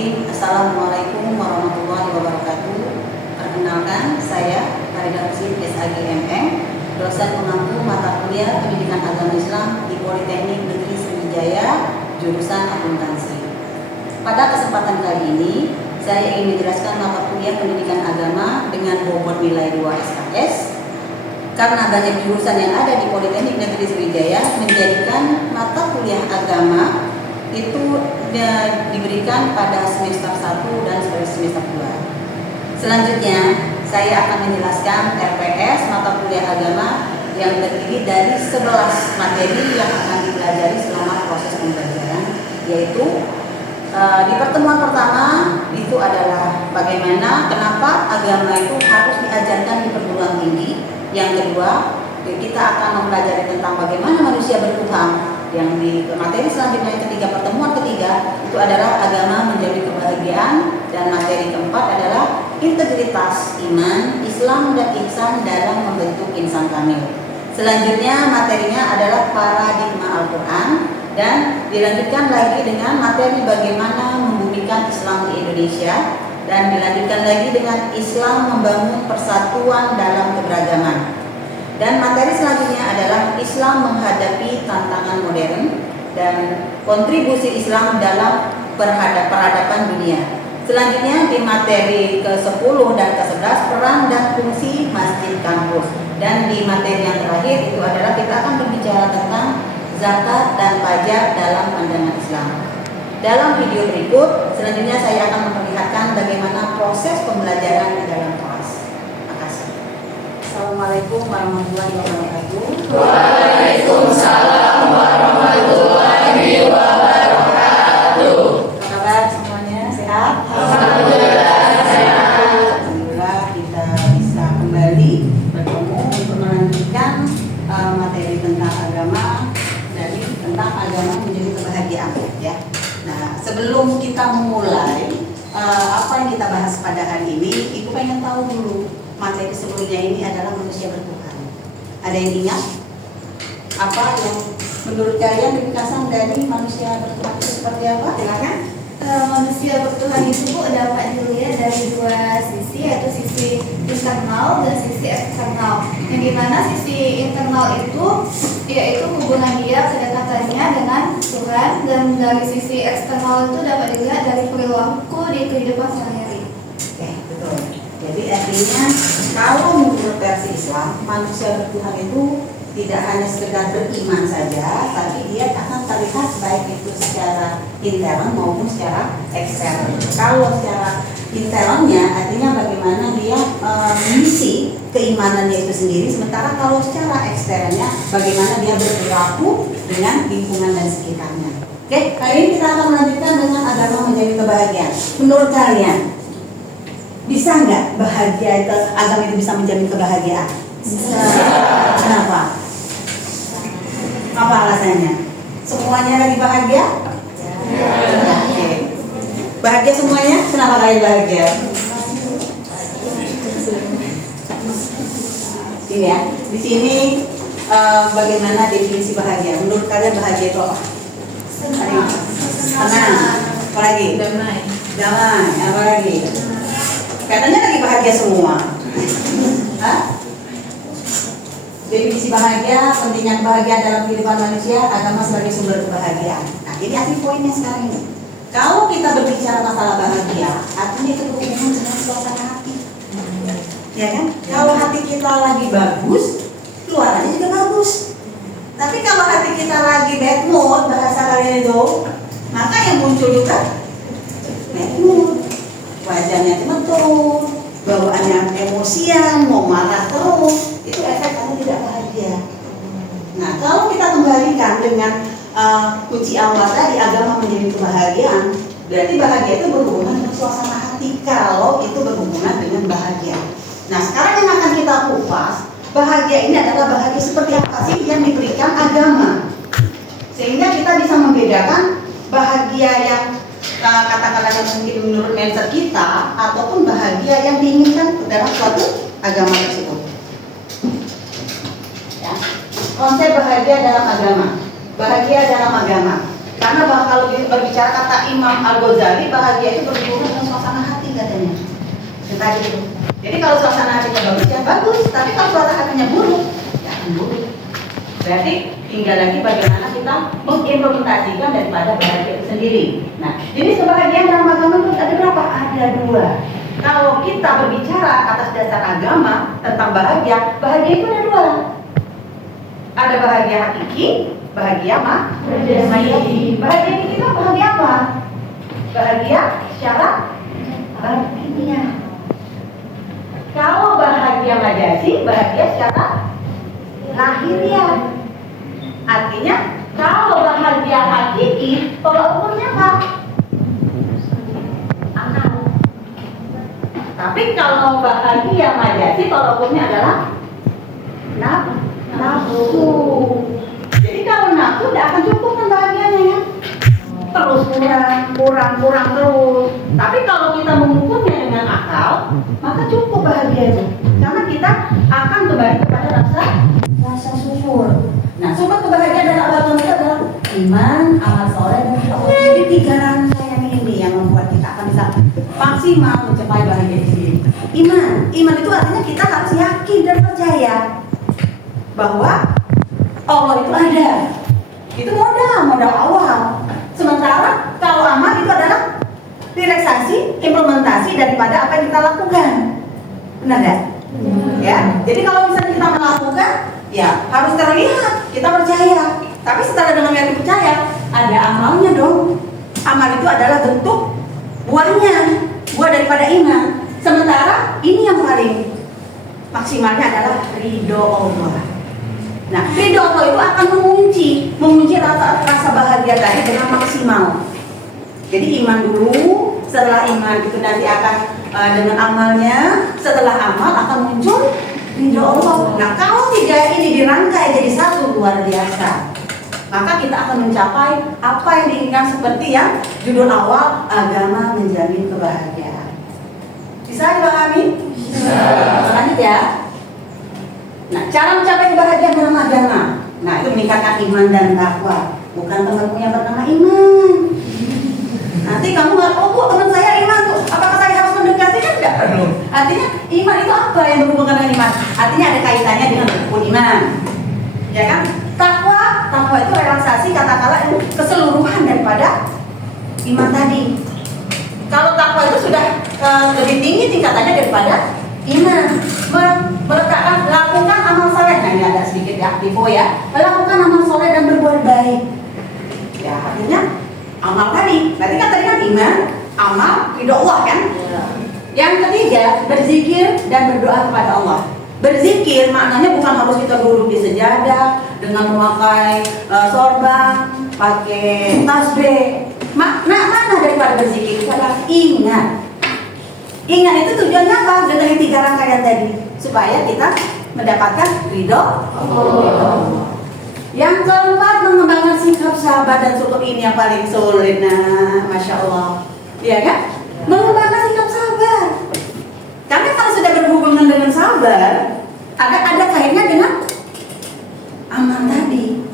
Bismillahirrahmanirrahim. Assalamualaikum warahmatullahi wabarakatuh. Perkenalkan, saya Farida Husin, SAGMM, dosen pengampu mata kuliah Pendidikan Agama Islam di Politeknik Negeri Sriwijaya, jurusan akuntansi. Pada kesempatan kali ini, saya ingin menjelaskan mata kuliah Pendidikan Agama dengan bobot nilai 2 SKS. Karena banyak jurusan yang ada di Politeknik Negeri Sriwijaya menjadikan mata kuliah agama itu diberikan pada semester 1 dan semester 2. Selanjutnya, saya akan menjelaskan RPS mata kuliah agama yang terdiri dari 11 materi yang akan dipelajari selama proses pembelajaran, yaitu di pertemuan pertama itu adalah bagaimana kenapa agama itu harus diajarkan di perguruan tinggi. Yang kedua, kita akan mempelajari tentang bagaimana manusia bertuhan. Yang di materi selanjutnya yang ketiga, pertemuan ketiga itu adalah agama menjadi kebahagiaan, dan materi keempat adalah integritas iman, Islam dan ihsan dalam membentuk insan kamil. Selanjutnya materinya adalah paradigma Al-Quran, dan dilanjutkan lagi dengan materi bagaimana membumikan Islam di Indonesia, dan dilanjutkan lagi dengan Islam membangun persatuan dalam keberagaman. Dan materi selanjutnya adalah Islam menghadapi tantangan modern dan kontribusi Islam dalam peradaban dunia. Selanjutnya di materi ke-10 dan ke-11 peran dan fungsi masjid kampus. Dan di materi yang terakhir itu adalah kita akan berbicara tentang zakat dan pajak dalam pandangan Islam. Dalam video berikut, selanjutnya saya akan memperlihatkan bagaimana proses pembelajaran di dalam kelas. Terima kasih. Assalamualaikum warahmatullahi wabarakatuh. Waalaikumsalam warahmatullahi wabarakatuh. Apa kabar semuanya? Sehat? Alhamdulillah sehat. Alhamdulillah kita bisa kembali bertemu untuk melanjutkan materi tentang agama, dari tentang agama menjadi kebahagiaan, ya. Nah, sebelum kita memulai apa yang kita bahas pada hari ini, Ibu pengen tahu dulu materi sebelumnya ini adalah manusia bertuhan. Ada yang ingat apa yang menurut kalian ringkasan dari manusia bertuhan itu seperti apa? Silakan. Manusia bertuhan itu dapat dilihat dari dua sisi, yaitu sisi internal dan sisi eksternal. Yang dimana sisi internal itu yaitu hubungan dia, kedekatannya dengan Tuhan, dan dari sisi eksternal itu dapat dilihat dari perilaku di kehidupan sehari-hari. Oke, betul. Jadi artinya kalau menurut versi Islam, manusia bertuhan itu tidak hanya sekedar beriman saja, tapi dia akan terlihat baik itu secara intern maupun secara ekstern. Kalau secara internnya artinya bagaimana dia mengisi keimanannya itu sendiri, sementara kalau secara eksternnya bagaimana dia berperilaku dengan lingkungan dan sekitarnya. Oke, hari ini kita akan melanjutkan dengan agama menjadi kebahagiaan. Menurut kalian, bisa nggak bahagia itu, agama itu bisa menjamin kebahagiaan? Kenapa? Apa alasannya? Semuanya lagi bahagia? Ya. Oke. Bahagia semuanya? Kenapa kalian bahagia? Ini ya. Di sini bagaimana definisi bahagia? Menurut kalian bahagia itu apa? Senang. Apa lagi? Damai. Damai. Apa lagi? Katanya lagi bahagia semua. Hah? Definisi bahagia, pentingnya bahagia dalam kehidupan manusia, agama sebagai sumber kebahagiaan. Nah, ini arti poinnya sekarang ini. Kalau kita berbicara masalah bahagia, artinya itu berhubungan dengan suasana hati. Ya kan? Kalau hati kita lagi bagus, keluarannya juga bagus. Tapi kalau hati kita lagi bad mood, bahasa kalian itu, maka yang muncul juga bad mood. Wajahnya cemerut, bawaannya emosian, mau marah terus, itu efek kamu tidak bahagia. Nah, kalau kita kembalikan dengan kunci awal tadi, agama menjadi kebahagiaan, berarti bahagia itu berhubungan dengan suasana hati. Kalau itu berhubungan dengan bahagia. Nah, sekarang yang akan kita kupas, bahagia ini adalah bahagia seperti apa sih yang diberikan agama, sehingga kita bisa membedakan bahagia yang katakanlah yang mungkin menurut mindset kita, ataupun bahagia yang diinginkan dalam suatu agama tersebut. Ya. Konsep bahagia dalam agama. Bahagia dalam agama. Karena kalau berbicara kata Imam Al-Ghazali, bahagia itu berhubungan dengan suasana hati katanya. Tadi itu. Jadi kalau suasana hatinya bagus ya bagus, tapi kalau suasana hatinya buruk ya akan buruk. Berarti tinggal lagi bagaimana kita mengimplementasikan daripada bahagia itu sendiri. Nah, jenis kebahagiaan dalam agama itu ada berapa? Ada 2. Kalau kita berbicara atas dasar agama tentang bahagia, bahagia itu ada 2. Ada bahagia hakiki, bahagia majazi. Bahagia hakiki itu bahagia apa? Bahagia secara batiniah. Kalau bahagia majazi, bahagia secara lahiriah. Artinya, kalau bahagia hakiki, tolak ukurnya apa? Akal. Tapi kalau bahagia majazi, tolak ukurnya adalah nafsu. Jadi kalau nafsu tidak akan cukup kan bahagianya ya. Terus kurang terus. Tapi kalau kita mengukurnya dengan akal, maka cukup bahagia itu. Karena kita akan kembali kepada rasa syukur. Nah, sumber kebahagiaan dalam agama itu adalah iman, amal soleh, dan tauhid. Jadi 3 rangkaian ini yang membuat kita akan bisa maksimal mencapai bahagia itu. Iman itu artinya kita harus yakin dan percaya bahwa Allah itu ada. Itu modal awal. Sementara kalau amal itu adalah realisasi, implementasi daripada apa yang kita lakukan. Benar nggak? Ya. Jadi kalau misalnya kita melakukan, ya harus terlihat kita percaya. Tapi setelah dengan yakin percaya, ada amalnya dong. Amal itu adalah bentuk buah daripada iman. Sementara ini yang paling maksimalnya adalah ridho Allah. Nah, ridho Allah itu akan mengunci rasa bahagia tadi dengan maksimal. Jadi iman dulu, setelah iman itu nanti akan dengan amalnya, setelah amal akan muncul ridho Allah. Nah, kalau 3 ini dirangkai jadi satu, luar biasa, maka kita akan mencapai apa yang diinginkan seperti yang judul awal, agama menjamin kebahagiaan. Bisa dipahami? Bisa. Lanjut ya. Nah, cara mencapai kebahagiaan dalam agama. Nah, itu meningkatkan iman dan takwa. Bukan temanmu yang bernama Iman. Nanti kamu nggak tahu, Bu, teman saya Iman tuh. Apakah saya harus mendekati? Kan enggak perlu. Artinya iman itu apa yang berhubungan dengan iman? Artinya ada kaitannya dengan rukun iman. Ya kan? Takwa itu relaksasi katakanlah keseluruhan daripada iman tadi. Kalau takwa itu sudah lebih tinggi tingkatannya daripada iman. Meletakkan, lakukan amal soleh. Nah, ini ada sedikit ya, info ya. Melakukan amal soleh dan berbuat baik. Ya, artinya amal tadi. Berarti kan tadi kan iman, amal, ridho Allah kan? Ya. Yang ketiga, berzikir dan berdoa kepada Allah. Berzikir maknanya bukan harus kita duduk di sejadah dengan memakai sorban, pakai tasbih. Mana daripada berzikir itu adalah ingat. Ingat itu tujuannya apa? Dengan 3 rangkaian tadi, supaya kita mendapatkan ridho Allah. Yang keempat, mengembangkan sikap sabar dan syukur. Ini yang paling sulit. Nah, Masya Allah, ya kan? Mengembangkan sikap sabar. Karena kalau sudah berhubungan dengan sabar, ada kaitannya dengan amal tadi,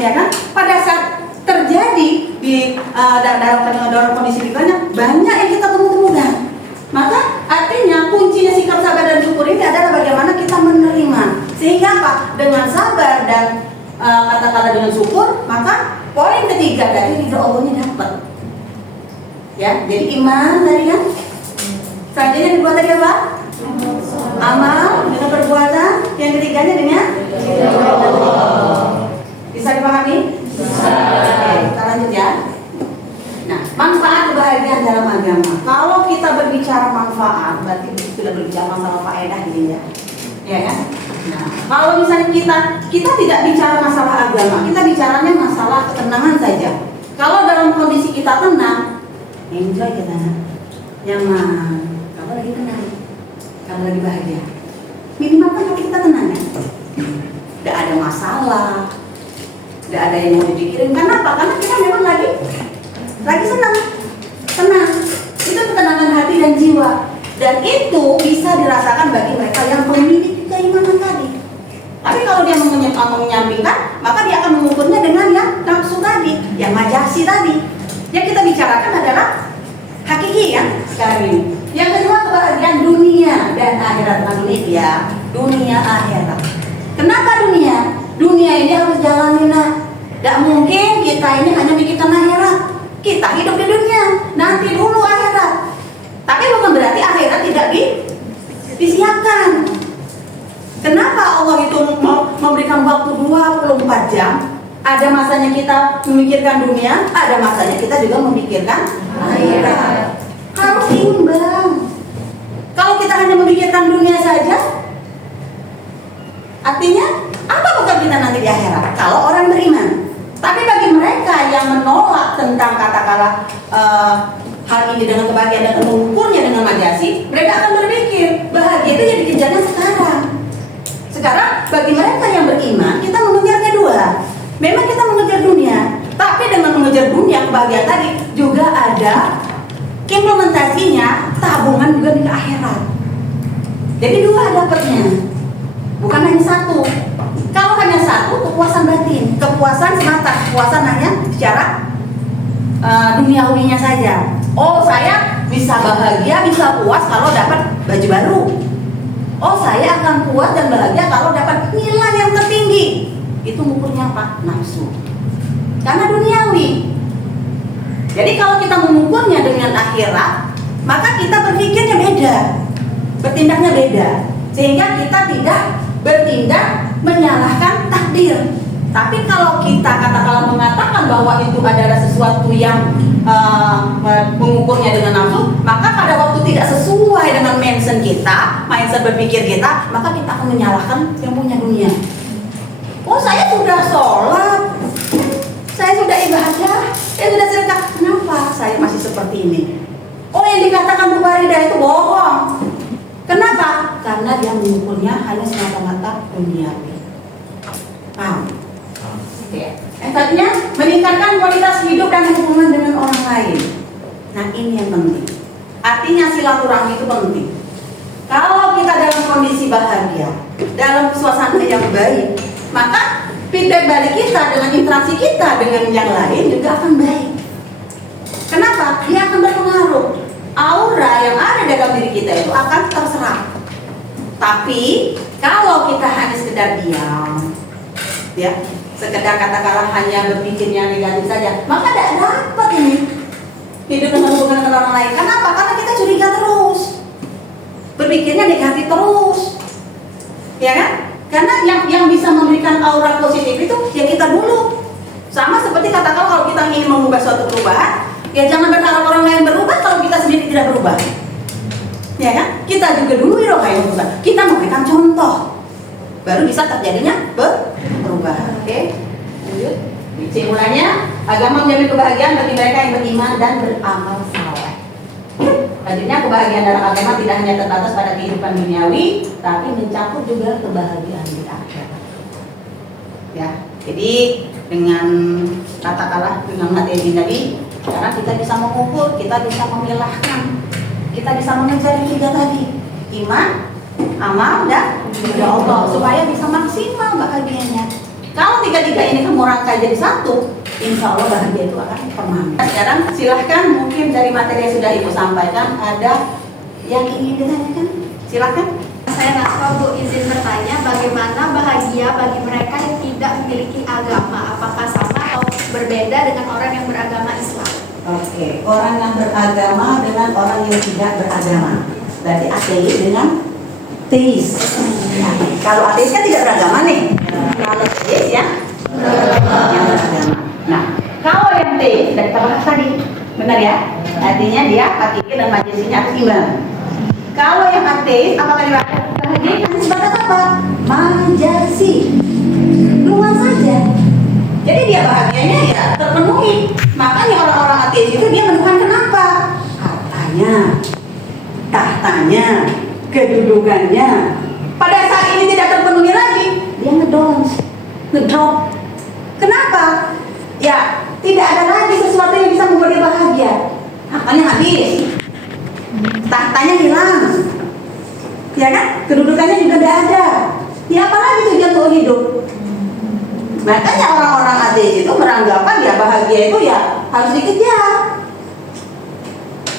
ya kan? Pada saat terjadi di dalam kondisi banyak yang kita temukan. Maka artinya kuncinya sikap sabar dan syukur ini adalah bagaimana kita menerima. Sehingga apa? Dengan sabar dan katakanlah dengan syukur, maka poin ketiga dari ridho Allahnya dapat. Ya, jadi iman tadi kan. Selanjutnya dibuat tadi apa? Amal dengan perbuatan. Yang ketiganya dengan ridho Allah. Bisa dipahami? Bisa. Oke, kita lanjut ya. Nah, manfaat kebahagiaan dalam agama. Kalau kita berbicara manfaat, berarti sudah berbicara masalah faedah ini ya. Ya kan? Nah, kalau misalnya kita tidak bicara masalah agama, kita bicaranya masalah ketenangan saja. Kalau dalam kondisi kita tenang, enjoy kita, nyaman. Kalau lagi tenang, kalau lagi bahagia, minimal kan kita tenang ya. Tidak ada masalah, tidak ada yang mau dipikirin. Kenapa? Karena kita memang lagi senang. Itu ketenangan hati dan jiwa. Dan itu bisa dirasakan bagi mereka yang memiliki keimanan tadi. Tapi kalau dia menyampingkan, maka dia akan mengukurnya dengan yang nafsu tadi, yang majasi tadi. Yang kita bicarakan adalah hakiki ya sekarang ini. Yang kedua kebahagiaan dunia dan akhirat. Ya, dunia akhirat. Kenapa dunia? Dunia ini harus jalani nak. Tidak mungkin kita ini hanya mikirkan akhirat. Kita hidup di dunia, nanti dulu akhirat. Tapi bukan berarti akhirat tidak disiapkan. Kenapa Allah itu memberikan waktu 24 jam? Ada masanya kita memikirkan dunia, ada masanya kita juga memikirkan akhirat. Harus seimbang. Kalau kita hanya memikirkan dunia saja, artinya apa bekal kita nanti di akhirat? Kalau orang beriman. Tapi bagi mereka yang menolak tentang katakanlah hal ini dengan kebahagiaan dan mengukurnya dengan majasi, mereka akan berpikir bahagia itu yang dikejarnya sekarang. Sekarang bagi mereka yang beriman, kita mengejarnya dua. Memang kita mengejar dunia, tapi dengan mengejar dunia kebahagiaan tadi juga ada implementasinya, tabungan juga di akhirat. Jadi dua dapatnya, bukan hanya satu. Kalau hanya satu, kepuasan batin, kepuasan semata, kepuasan hanya secara duniawinya saja. Oh, saya bisa bahagia, bisa puas kalau dapat baju baru. Oh, saya akan puas dan bahagia kalau dapat nilai yang tertinggi. Itu mengukurnya apa? Nafsu. Karena duniawi. Jadi kalau kita mengukurnya dengan akhirat, maka kita berpikirnya beda, bertindaknya beda, sehingga kita tidak bertindak menyalahkan takdir. Tapi kalau kita katakanlah mengatakan bahwa itu adalah sesuatu yang mengukurnya dengan nafsu, maka pada waktu tidak sesuai dengan mindset kita, mindset berpikir kita, maka kita akan menyalahkan yang punya dunia. Oh, saya sudah sholat, saya sudah ibadah, saya sudah sedekah, kenapa saya masih seperti ini? Oh, yang dikatakan Bu Farida itu bohong. Kenapa? Karena dia mengukurnya hanya semata-mata duniawi. Paham? Yang tadinya meningkatkan kualitas hidup dan hubungan dengan orang lain. Nah, ini yang penting. Artinya silaturahmi itu penting. Kalau kita dalam kondisi bahagia, dalam suasana yang baik, maka feedback balik kita dengan interaksi kita dengan yang lain juga akan baik. Kenapa? Dia akan berpengaruh. Aura yang ada dalam diri kita itu akan terserap. Tapi kalau kita hanya sekedar diam, ya, sekedar katakanlah hanya berpikirnya negatif saja, maka tidak dapat ini hidup dengan hubungan dengan orang lain. Kenapa? Karena kita curiga terus, berpikirnya negatif terus, ya kan? Karena yang bisa memberikan aura positif itu ya kita dulu. Sama seperti katakanlah kalau kita ingin mengubah suatu perubahan, ya jangan berharap orang lain berubah kalau kita sendiri tidak berubah, ya kan? Kita juga dulu yang berubah. Kita memberikan contoh, baru bisa terjadinya perubahan. Oke, lanjut. Kesimpulannya, agama menjamin kebahagiaan bagi mereka yang beriman dan beramal saleh. Selanjutnya, kebahagiaan dalam agama tidak hanya terbatas pada kehidupan duniawi, tapi mencakup juga kebahagiaan di akhirat. Ya, jadi dengan katakanlah dengan materi tadi, sekarang kita bisa mengukur, kita bisa memilahkan, kita bisa mengejar tiga tadi: iman, amal, dan Allah, supaya bisa maksimal bahagianya. Kalau tiga-tiga ini kamu rangkai jadi satu, insya Allah bahagia itu akan permanen. Sekarang silahkan, mungkin dari materi yang sudah Ibu sampaikan, ada yang ingin ditanyakan? Silahkan. Saya Naswa, Bu, izin bertanya, bagaimana bahagia bagi mereka yang tidak memiliki agama? Apakah sama atau berbeda dengan orang yang beragama Islam? Oke, orang yang beragama dengan orang yang tidak beragama. Berarti ateis dengan teis. Nah, kalau ateis kan tidak beragama nih. Kalau teis ya yang beragama. Nah, kalau yang teis dari kita bahas tadi, benar ya? Artinya dia hakiki dan majasinya harus imbang. Kalau yang ateis, apakah dia bahagia? Hanya sebatas apa? Majasi, luas saja. Jadi dia bahagianya ya terpenuhi. Makanya orang-orang ateis itu dia menemukan kenapa? Hartanya, tahtanya, kedudukannya. Pada saat ini tidak terpenuhi lagi, dia ngedrop. Kenapa? Ya, tidak ada lagi sesuatu yang bisa membuat dia bahagia. Hartanya habis, tahtanya hilang, ya kan? Kedudukannya juga tidak ada. Ya apalagi tujuan untuk hidup? Makanya orang-orang ateis itu beranggapan harus dikejar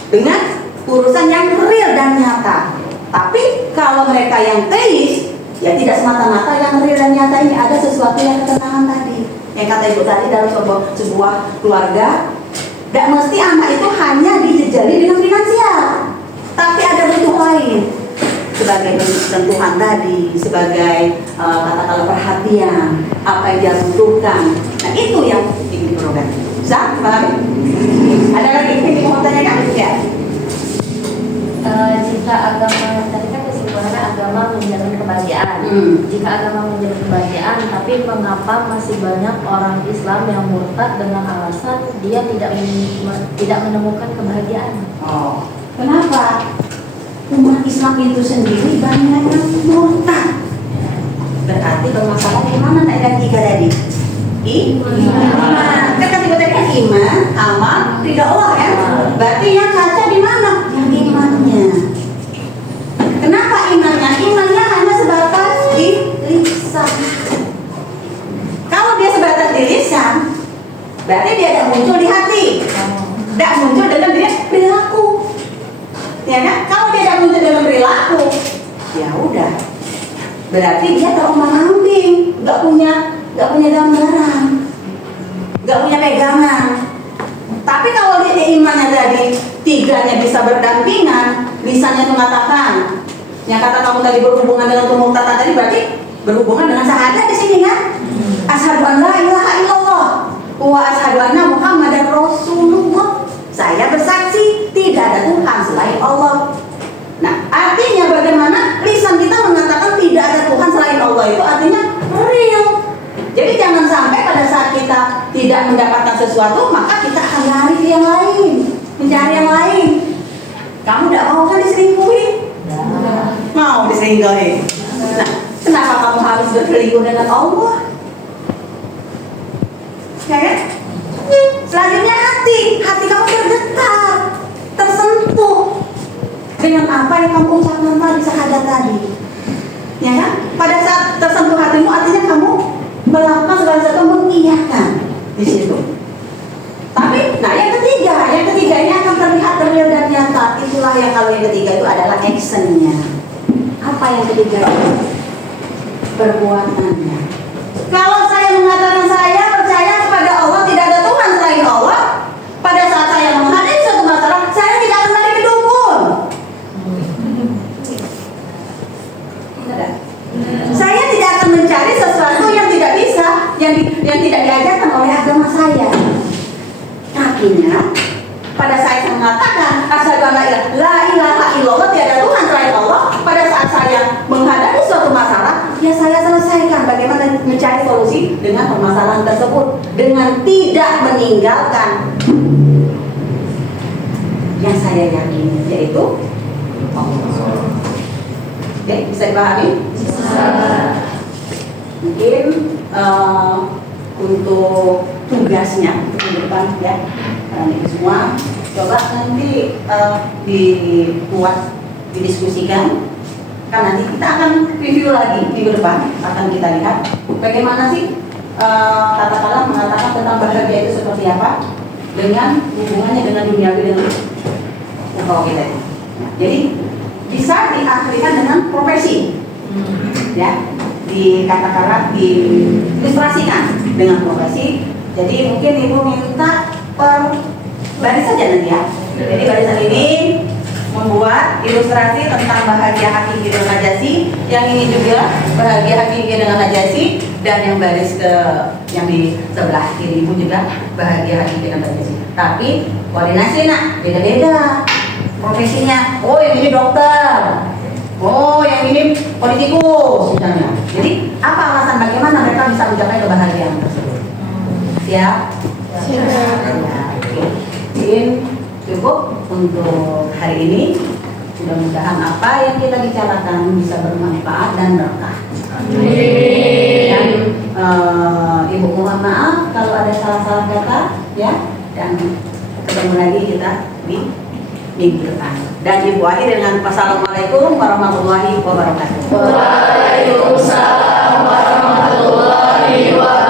dengan urusan yang real dan nyata. Tapi kalau mereka yang teis, ya tidak semata-mata yang real dan nyata ini ada sesuatu yang ketenangan tadi. Yang kata ibu tadi dalam sebuah keluarga, tidak mesti anak itu hanya dijejali dengan finansial, tapi ada bentuk lain sebagai bentuk sentuhan tadi, sebagai katakanlah perhatian, apa yang dia butuhkan. Nah itu yang ingin diperlukan. Bisa? Pahami? Ada lagi yang mau tanyakan? Ya. Jika agama, tadi kan kesimpulannya agama menjamin kebahagiaan. Jika agama menjamin kebahagiaan, tapi mengapa masih banyak orang Islam yang murtad dengan alasan dia tidak menemukan kebahagiaan? Oh, kenapa? Umat Islam itu sendiri banyak yang murtad. Berarti bermasalah di mana ayat 3 tadi? Iman. Kan tadi kan iman, amal, ridha Allah kan? Berarti yang kaca di mana? Yang imannya. Kenapa imannya? Imannya hanya sebatas di lisan. Kalau dia sebatas di lisan, berarti dia tidak muncul di hati, tidak muncul dalam dia perilaku. Ya kan? Kalau dia tidak muncul dalam perilaku, ya udah. Berarti dia terombang-ambing, nggak punya gambaran, nggak punya pegangan. Tapi kalau dia imannya tadi tiganya bisa berdampingan, lisannya mengatakan, yang kata kamu tadi berhubungan dengan kemurtadan tadi berarti berhubungan dengan syahadat di sini kan? Asyhadu an la ilaha illallah wa asyhadu anna Muhammadar Rasulullah. Saya bersaksi tidak ada Tuhan selain Allah. Nah, artinya bagaimana lisan kita mengatakan tidak ada Tuhan selain Allah itu artinya real. Jadi jangan sampai pada saat kita tidak mendapatkan sesuatu, maka kita akan lari ke yang lain, mencari yang lain. Kamu tidak mau kan diselingkuhi? Mau diselingkuhi. Nah, kenapa kamu harus berselingkuh dengan Allah? Ya kan? Selanjutnya hati kamu bergetar, tersentuh dengan apa yang kamu ucapkan tadi, syahadat tadi. Ya kan? Pada saat tersentuh hatimu, artinya kamu melakukan segala sesuatu mengiyakan di situ. Tapi, nah yang ketiga ini akan terlihat real dan nyata. Itulah yang kalau yang ketiga itu adalah actionnya. Apa yang ketiga itu? Perbuatannya. Kalau saya mengatakan saya percaya kepada Allah, tidak ada Tuhan selain Allah, pada saat saya menghadapi suatu masalah, saya tidak akan lari ke dukun. Saya tidak akan mencari sesuatu yang tidak bisa, yang tidak diajarkan oleh agama saya. Artinya, pada saat saya mengatakan asyhadu an la ilaha illallah, tiada Tuhan selain Allah, pada saat saya menghadapi suatu masalah, ya saya selesaikan bagaimana mencari solusi dengan permasalahan tersebut dengan tidak meninggalkan yang saya yakini, yaitu Allah. Oke, bisa dipahami? Mungkin untuk tugasnya untuk depan ya, itu semua coba nanti dibuat, didiskusikan. Kan nanti kita akan review lagi minggu depan, akan kita lihat bagaimana sih katakanlah mengatakan tentang bahagia itu seperti apa dengan hubungannya dengan duniawi dengan ukhuwah kita. Nah, jadi bisa diakhirikan dengan profesi, ya, dikatakanlah diilustrasikan dengan profesi. Jadi mungkin ibu minta per baris saja nanti ya. Jadi barisan ini membuat ilustrasi tentang bahagia hakiki dengan najasi, yang ini juga bahagia hakiki dengan najasi, dan yang baris ke yang di sebelah kiri ibu juga bahagia hakiki dengan najasi. Tapi koordinasi nak beda-beda profesinya. Oh yang ini dokter, oh yang ini politikus misalnya. Jadi apa alasan bagaimana mereka bisa mencapai kebahagiaan tersebut? Siap? Siap. Mungkin cukup untuk hari ini. Mudah-mudahan apa yang kita bicarakan bisa bermanfaat dan berkah. Dan ibu mohon maaf kalau ada salah-salah kata ya. Dan ketemu lagi kita di minggu depan. Dan ibu akhir dengan wassalamualaikum warahmatullahi wabarakatuh. Waalaikumsalam warahmatullahi wabarakatuh.